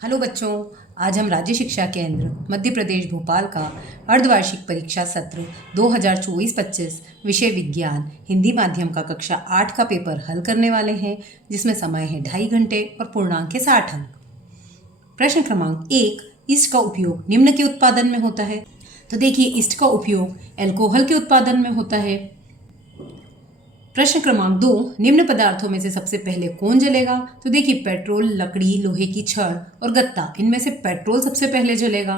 Hello बच्चों, आज हम राज्य शिक्षा केंद्र मध्य प्रदेश भोपाल का अर्धवार्षिक परीक्षा सत्र 2024-25 विषय विज्ञान हिंदी माध्यम का कक्षा 8 का पेपर हल करने वाले हैं, जिसमें समय है 2.5 घंटे और पूर्णांक है 60 अंक। प्रश्न क्रमांक 1, ईस्ट का उपयोग निम्न के उत्पादन में होता है। तो देखिए, ईस्ट का उपयोग एल्कोहल के उत्पादन में होता है। प्रश्न क्रमांक 2, निम्न पदार्थों में से सबसे पहले कौन जलेगा। तो देखिए, पेट्रोल, लकड़ी, लोहे की छड़ और गत्ता, इनमें से पेट्रोल सबसे पहले जलेगा।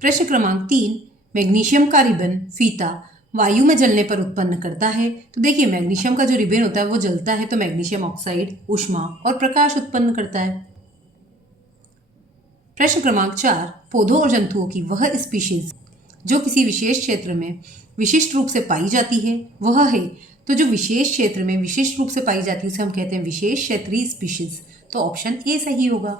प्रश्न क्रमांक 3, मैग्नीशियम का रिबन फीता वायु में जलने पर उत्पन्न करता है। तो देखिए, मैग्नीशियम का जो रिबन होता है वो जलता है तो मैग्नीशियम ऑक्साइड ऊष्मा और प्रकाश उत्पन्न करता है। प्रश्न क्रमांक 4, पौधों और जंतुओं की वह स्पीशीज जो किसी विशेष क्षेत्र में विशिष्ट रूप से पाई जाती है वह है। तो जो विशेष क्षेत्र में विशिष्ट रूप से पाई जाती है उसे हम कहते हैं विशेष क्षेत्रीय स्पीशीज। तो ऑप्शन ए सही होगा।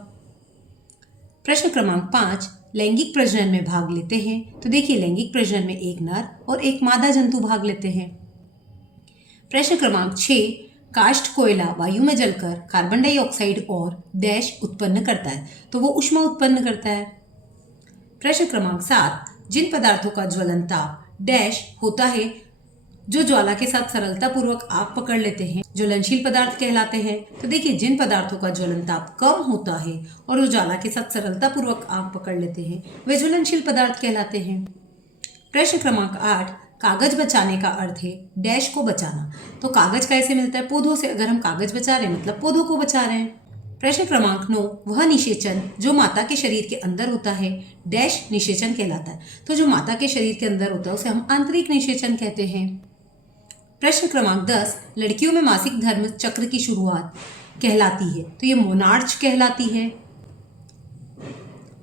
प्रश्न क्रमांक 5, लैंगिक प्रजनन में भाग लेते हैं। तो देखिए, लैंगिक प्रजनन में एक नर और एक मादा जंतु भाग लेते हैं। प्रश्न क्रमांक 6, काष्ठ कोयला वायु में जलकर कार्बन डाइऑक्साइड और डैश उत्पन्न करता है। तो वो ऊष्मा उत्पन्न करता है। प्रश्न क्रमांक 7, जिन पदार्थों का ज्वलन ताप डैश होता है जो ज्वाला के साथ सरलता पूर्वक आग पकड़ लेते हैं, ज्वलनशील पदार्थ कहलाते हैं। तो देखिए, जिन पदार्थों का ज्वलन ताप कम होता है और वो ज्वाला के साथ सरलता पूर्वक आग पकड़ लेते हैं वे ज्वलनशील पदार्थ कहलाते हैं। प्रश्न क्रमांक 8, कागज बचाने का अर्थ है डैश को बचाना। तो कागज कैसे मिलता है? पौधों से। अगर हम कागज बचा रहे हैं मतलब पौधों को बचा रहे हैं। प्रश्न क्रमांक 9, वह निषेचन जो माता के शरीर के अंदर होता है डैश निषेचन कहलाता है। तो जो माता के शरीर के अंदर होता है उसे हम आंतरिक निषेचन कहते हैं। प्रश्न क्रमांक 10, लड़कियों में मासिक धर्म चक्र की शुरुआत कहलाती है। तो ये मोनार्च कहलाती है।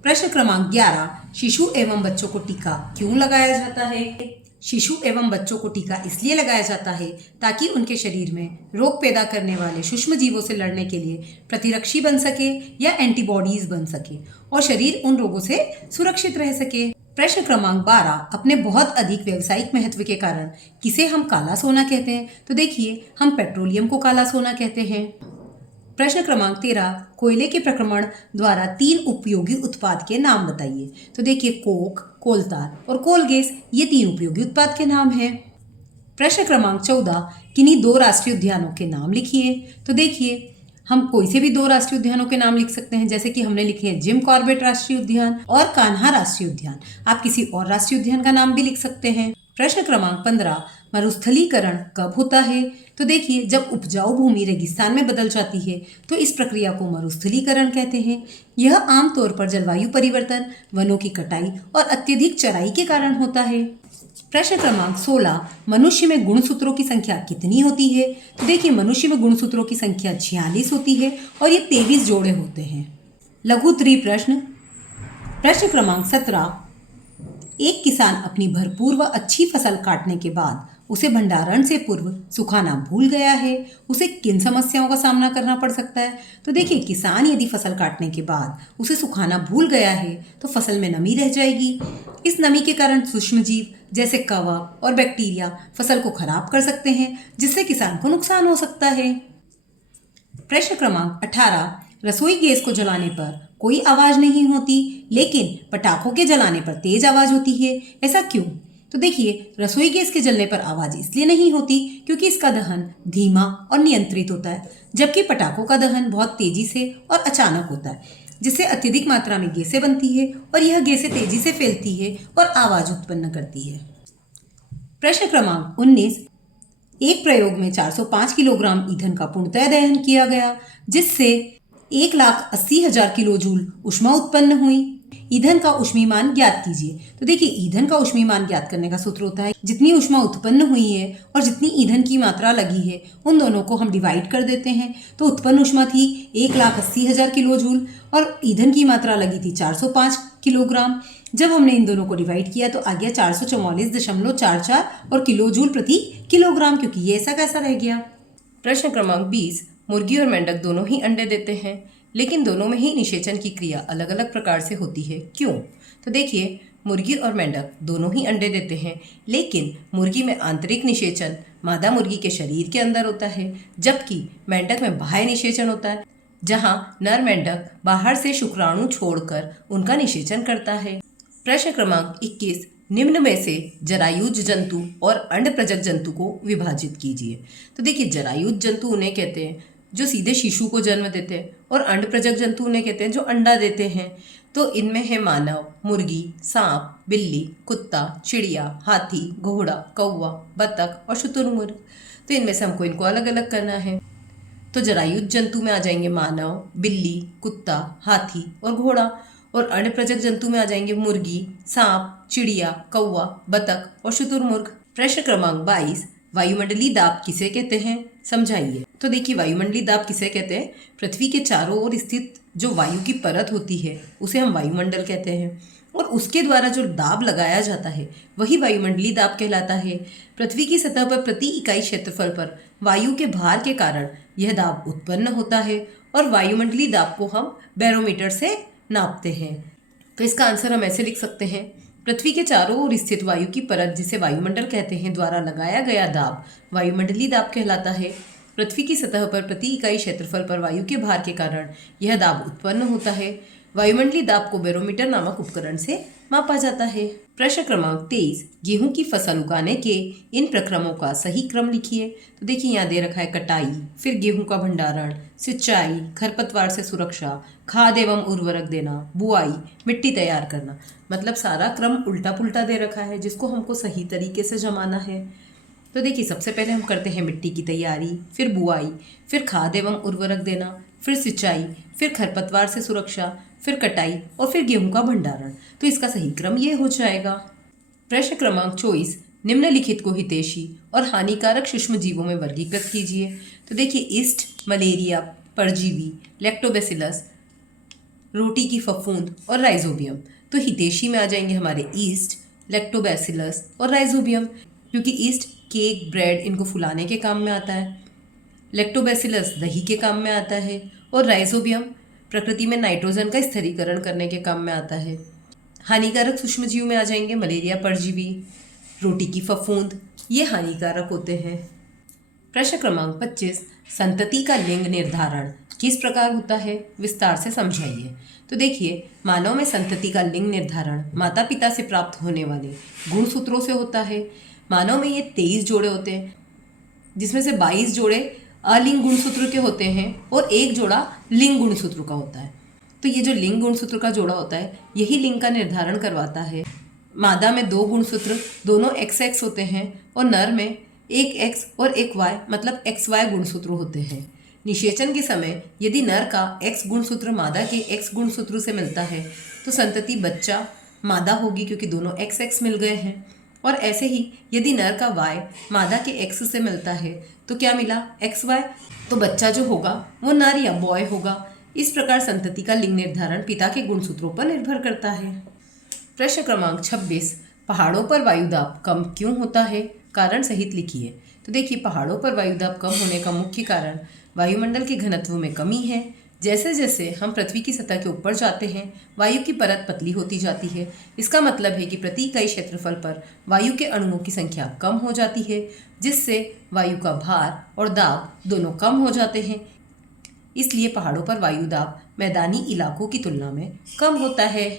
प्रश्न क्रमांक 11, शिशु एवं बच्चों को टीका क्यों लगाया जाता है? शिशु एवं बच्चों को टीका इसलिए लगाया जाता है ताकि उनके शरीर में रोग पैदा करने वाले सूक्ष्म जीवों से लड़ने के लिए प्रतिरक्षी बन सके या एंटीबॉडीज बन सके और शरीर उन रोगों से सुरक्षित रह सके। प्रश्न क्रमांक 12, अपने बहुत अधिक व्यावसायिक महत्व के कारण किसे हम काला सोना कहते हैं? तो देखिए, हम पेट्रोलियम को काला सोना कहते हैं। प्रश्न क्रमांक 13, कोयले के प्रक्रमण द्वारा 3 उपयोगी उत्पाद के नाम बताइए। तो देखिए, कोक, कोलतार और कोल गैस, ये 3 उपयोगी उत्पाद के नाम हैं। प्रश्न क्रमांक 14, किन्हीं 2 राष्ट्रीय उद्यानों के नाम लिखिए। तो देखिए, हम कोई से भी 2 राष्ट्रीय उद्यानों के नाम लिख सकते हैं, जैसे कि हमने लिखे हैं जिम कॉर्बेट राष्ट्रीय उद्यान और कान्हा राष्ट्रीय उद्यान। आप किसी और राष्ट्रीय उद्यान का नाम भी लिख सकते हैं। प्रश्न क्रमांक 15, मरुस्थलीकरण कब होता है? तो देखिए, जब उपजाऊ भूमि रेगिस्तान में बदल जाती है तो इस प्रक्रिया को मरुस्थलीकरण कहते हैं। यह आमतौर पर जलवायु परिवर्तन, वनों की कटाई और अत्यधिक चराई के कारण होता है। प्रश्न क्रमांक 16, मनुष्य में गुणसूत्रों की संख्या कितनी होती है? तो देखिए, मनुष्य में गुणसूत्रों की संख्या 46 होती है और ये 23 जोड़े होते हैं। लघु त्रिप्रश्न। प्रश्न क्रमांक 17, एक किसान अपनी भरपूर व अच्छी फसल काटने के बाद उसे भंडारण से पूर्व सुखाना भूल गया है, उसे किन समस्याओं का सामना करना पड़ सकता है? तो देखिए, किसान यदि फसल काटने के बाद उसे सुखाना भूल गया है तो फसल में नमी रह जाएगी। इस नमी के कारण सूक्ष्मजीव जैसे कवक और बैक्टीरिया फसल को खराब कर सकते हैं, जिससे किसान को नुकसान हो सकता है। प्रश्न क्रमांक 18, रसोई गैस को जलाने पर कोई आवाज नहीं होती लेकिन पटाखों के जलाने पर तेज आवाज होती है, ऐसा क्यों? तो देखिए, रसोई गैस के जलने पर आवाज इसलिए नहीं होती क्योंकि इसका दहन धीमा और नियंत्रित होता है, जबकि पटाखों का दहन बहुत तेजी से और अचानक होता है, जिससे अत्यधिक मात्रा में गैसें बनती है और यह गैसें तेजी से फैलती है और आवाज उत्पन्न करती है। प्रश्न क्रमांक 19, एक प्रयोग में 405 किलोग्राम ईंधन का पूर्णतः दहन किया गया, जिससे 1,80,000 किलो जूल ऊष्मा उत्पन्न हुई। ईंधन का ऊष्मीमान ज्ञात कीजिए। तो देखिए, ईंधन का ऊष्मीमान ज्ञात करने का सूत्र होता है जितनी ऊष्मा उत्पन्न हुई है और जितनी ईंधन की मात्रा लगी है उन दोनों को हम डिवाइड कर देते हैं। तो उत्पन्न ऊष्मा थी 1,80,000 किलो जूल और ईंधन की मात्रा लगी थी 405 किलोग्राम। जब हमने इन दोनों को डिवाइड किया तो आ गया 444.44 और किलो जूल प्रति किलोग्राम, क्योंकि ये ऐसा कैसा रह गया। प्रश्न क्रमांक 20, मुर्गी और मेंढक दोनों ही अंडे देते हैं लेकिन दोनों में ही निषेचन की क्रिया अलग अलग प्रकार से होती है, क्यों? तो देखिए, मुर्गी और मेंढक दोनों ही अंडे देते हैं लेकिन मुर्गी में आंतरिक निषेचन मादा मुर्गी के शरीर के अंदर होता है, जबकि मेंढक में बाह्य निषेचन होता है। जहां नर मेंढक बाहर से शुक्राणु छोड़कर उनका निषेचन करता है। प्रश्न क्रमांक 21, निम्न में से जरायुज जंतु और अंडप्रजक जंतु को विभाजित कीजिए। तो देखिए, जरायुज जंतु उन्हें कहते हैं जो सीधे शिशु को जन्म देते हैं, और अंडप्रजक जंतु उन्हें कहते हैं जो अंडा देते हैं। तो इनमें है मानव, मुर्गी, सांप, बिल्ली, कुत्ता, चिड़िया, हाथी, घोड़ा, कौवा, बतख और शुतुरमुर्ग। तो इनमें से हमको इनको अलग अलग करना है। तो जरायुज जंतु में आ जाएंगे मानव, बिल्ली, कुत्ता, हाथी और घोड़ा, और अंडप्रजक जंतु में आ जाएंगे मुर्गी, सांप, चिड़िया, कौवा, बतख और शुतुरमुर्ग। प्रश्न क्रमांक 22, वायुमंडलीय दाब किसे कहते हैं, समझाइए। तो देखिए, वायुमंडलीय दाब किसे कहते हैं? पृथ्वी के चारों ओर स्थित जो वायु की परत होती है उसे हम वायुमंडल कहते हैं, और उसके द्वारा जो दाब लगाया जाता है वही वायुमंडलीय दाब कहलाता है। पृथ्वी की सतह पर प्रति इकाई क्षेत्रफल पर वायु के भार के कारण यह दाब उत्पन्न होता है, और वायुमंडलीय दाब को हम बैरोमीटर से नापते हैं। तो इसका आंसर हम ऐसे लिख सकते हैं, पृथ्वी के चारों ओर स्थित वायु की परत जिसे वायुमंडल कहते हैं द्वारा लगाया गया दाब वायुमंडलीय दाब कहलाता है। पृथ्वी की सतह पर प्रति इकाई क्षेत्रफल पर वायु के भार के कारण यह दाब उत्पन्न होता है। वायुमंडलीय दाब को बैरोमीटर नामक उपकरण से मापा जाता है। प्रश्न क्रमांक 23, गेहूं की फसल उगाने के इन प्रक्रमों का सही क्रम लिखिए। तो देखिए, यहाँ दे रखा है कटाई, फिर गेहूं का भंडारण, सिंचाई, खरपतवार से सुरक्षा, खाद एवं उर्वरक देना, बुआई, मिट्टी तैयार करना। मतलब सारा क्रम उल्टा पुल्टा दे रखा है जिसको हमको सही तरीके से जमाना है। तो देखिए, सबसे पहले हम करते हैं मिट्टी की तैयारी, फिर बुआई, फिर खाद एवं उर्वरक देना, फिर सिंचाई, फिर खरपतवार से सुरक्षा, फिर कटाई और फिर गेहूं का भंडारण। तो इसका सही क्रम ये हो जाएगा। प्रश्न क्रमांक 24, निम्नलिखित को हितैषी और हानिकारक सूक्ष्म जीवों में वर्गीकृत कीजिए। तो देखिए, ईस्ट, मलेरिया, परजीवी, लैक्टोबैसिलस, रोटी की फफूंद और राइजोबियम। तो हितैषी में आ जाएंगे हमारे ईस्ट, लैक्टोबैसिलस और राइजोबियम, क्योंकि ईस्ट केक, ब्रेड इनको फुलाने के काम में आता है, लैक्टोबैसिलस दही के काम में आता है, और राइजोबियम प्रकृति में नाइट्रोजन का स्थिरीकरण करने के काम में आता है। हानिकारक सूक्ष्मजीव में आ जाएंगे मलेरिया, परजीवी, रोटी की फफूंद, ये हानिकारक होते हैं। प्रश्न क्रमांक 25, संतति का लिंग निर्धारण किस प्रकार होता है, विस्तार से समझाइए। तो देखिए, मानव में संतति का लिंग निर्धारण माता पिता से प्राप्त होने वाले गुणसूत्रों से होता है। मानव में ये 23 जोड़े होते हैं, जिसमें से 22 जोड़े अलिंग गुणसूत्र के होते हैं और एक जोड़ा लिंग गुणसूत्र का होता है। तो ये जो लिंग गुणसूत्र का जोड़ा होता है यही लिंग का निर्धारण करवाता है। मादा में 2 गुणसूत्र दोनों XX होते हैं, और नर में एक X और एक Y मतलब XY गुणसूत्र होते हैं। निषेचन के समय यदि नर का X गुणसूत्र मादा के X गुणसूत्र से मिलता है तो संतति बच्चा मादा होगी, क्योंकि दोनों XX मिल गए हैं। और ऐसे ही यदि नर का Y मादा के X से मिलता है तो क्या मिला, XY, तो बच्चा जो होगा वो नर या बॉय होगा। इस प्रकार संतति का लिंग निर्धारण पिता के गुणसूत्रों पर निर्भर करता है। प्रश्न क्रमांक 26, पहाड़ों पर वायुदाब कम क्यों होता है, कारण सहित लिखिए। तो देखिए, पहाड़ों पर वायुदाब कम होने का मुख्य कारण वायुमंडल के घनत्व में कमी है। जैसे जैसे हम पृथ्वी की सतह के ऊपर जाते हैं वायु की परत पतली होती जाती है। इसका मतलब है कि प्रति इकाई क्षेत्रफल पर वायु के अणुओं की संख्या कम हो जाती है, जिससे वायु का भार और दाब दोनों कम हो जाते हैं। इसलिए पहाड़ों पर वायु दाब मैदानी इलाकों की तुलना में कम होता है।